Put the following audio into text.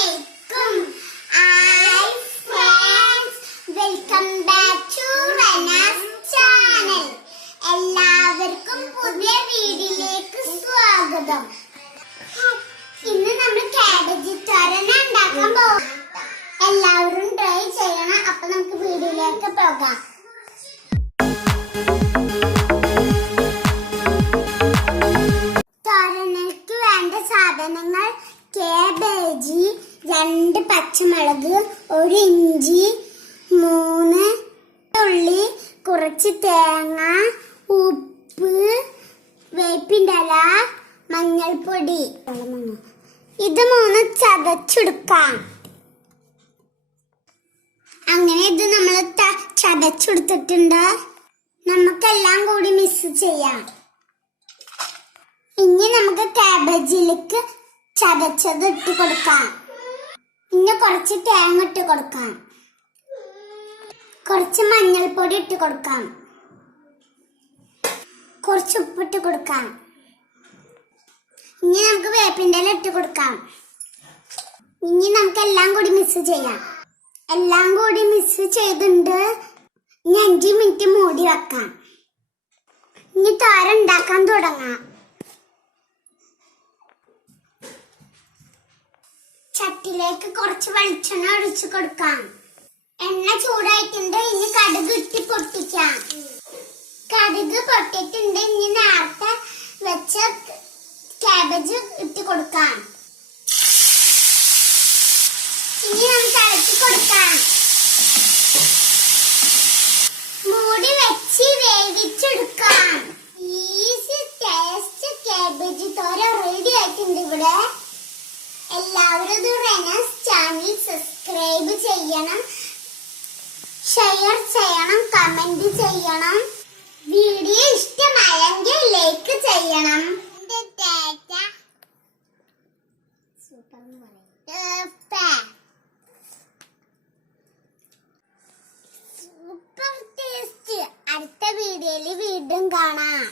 അലൈക്കും. Hi friends, welcome back to Ranas channel. എല്ലാവർക്കും പുതിയ വീഡിയോയിലേക്ക് സ്വാഗതം. ഇന്ന് നമ്മൾ കാബേജ് തോരൻ ഉണ്ടാക്കാൻ പോകും. എല്ലാവരും ട്രൈ ചെയ്യണം. അപ്പോൾ നമുക്ക് വീഡിയോയിലേക്ക് പോകാം. തോരനിലേക്ക് വേണ്ട സാധനങ്ങൾ: cabbage, 2 പച്ചമുളക്, 1 ഇഞ്ചി, 3 ഉള്ളി, കുറച്ച് തേങ്ങ, ഉപ്പ്, വേപ്പിൻ്റെ ഇല, മഞ്ഞൾപ്പൊടി. ഇത് 3 ചതച്ചെടുക്കാം. അങ്ങനെ ഇത് നമ്മൾ ചതച്ചെടുത്തിട്ടുണ്ട്. നമുക്കെല്ലാം കൂടി മിക്സ് ചെയ്യാം. ഇനി നമുക്ക് കാബേജിലേക്ക് ചതച്ചത് ഇട്ട് കൊടുക്കാം. ഇനി കുറച്ച് തേങ്ങ ഇട്ട് കൊടുക്കാം. കുറച്ച് മഞ്ഞൾപ്പൊടി ഇട്ട് കൊടുക്കാം. കുറച്ച് ഉപ്പിട്ട് കൊടുക്കാം. ഇനി നമുക്ക് വേപ്പിൻ്റെ ഇല ഇട്ട് കൊടുക്കാം. ഇനി നമുക്ക് എല്ലാം കൂടി മിക്സ് ചെയ്യാം. എല്ലാം കൂടി മിക്സ് ചെയ്തിട്ടുണ്ട്. ഇനി 5 മിനിറ്റ് മൂടി വെക്കാം. ഇനി തോരൻ ഉണ്ടാക്കാൻ തുടങ്ങാം. ചട്ടിയിലേക്ക് കുറച്ച് വെളിച്ചെണ്ണ ഒഴിച്ചു കൊടുക്കാം. എണ്ണ ചൂടായിട്ടുണ്ട്. ഇനി കടുക് ഇട്ട് പൊട്ടിക്കാം. കടുക് പൊട്ടിയിട്ടുണ്ട്. ഇനി നേരത്തെ വെച്ച കാബേജ് ഇട്ട് കൊടുക്കാം. ഇനി നമുക്ക് ഇളക്കി കൊടുക്കാം. മൂടി വെച്ച് വേവിച്ചെടുക്കാം. ഈസി ടേസ്റ്റ് കാബേജ് തോരൻ റെഡി ആയിട്ടുണ്ട്. ഇവിടെ എല്ലാവരും റനസ് ചാനൽ സബ്സ്ക്രൈബ് ചെയ്യണം, ഷെയർ ചെയ്യണം, കമന്റ് ചെയ്യണം. വീഡിയോ ഇഷ്ടമായെങ്കിൽ ലൈക്ക് ചെയ്യണം. Super taste. അടുത്ത വീഡിയോയിൽ വീണ്ടും കാണാം.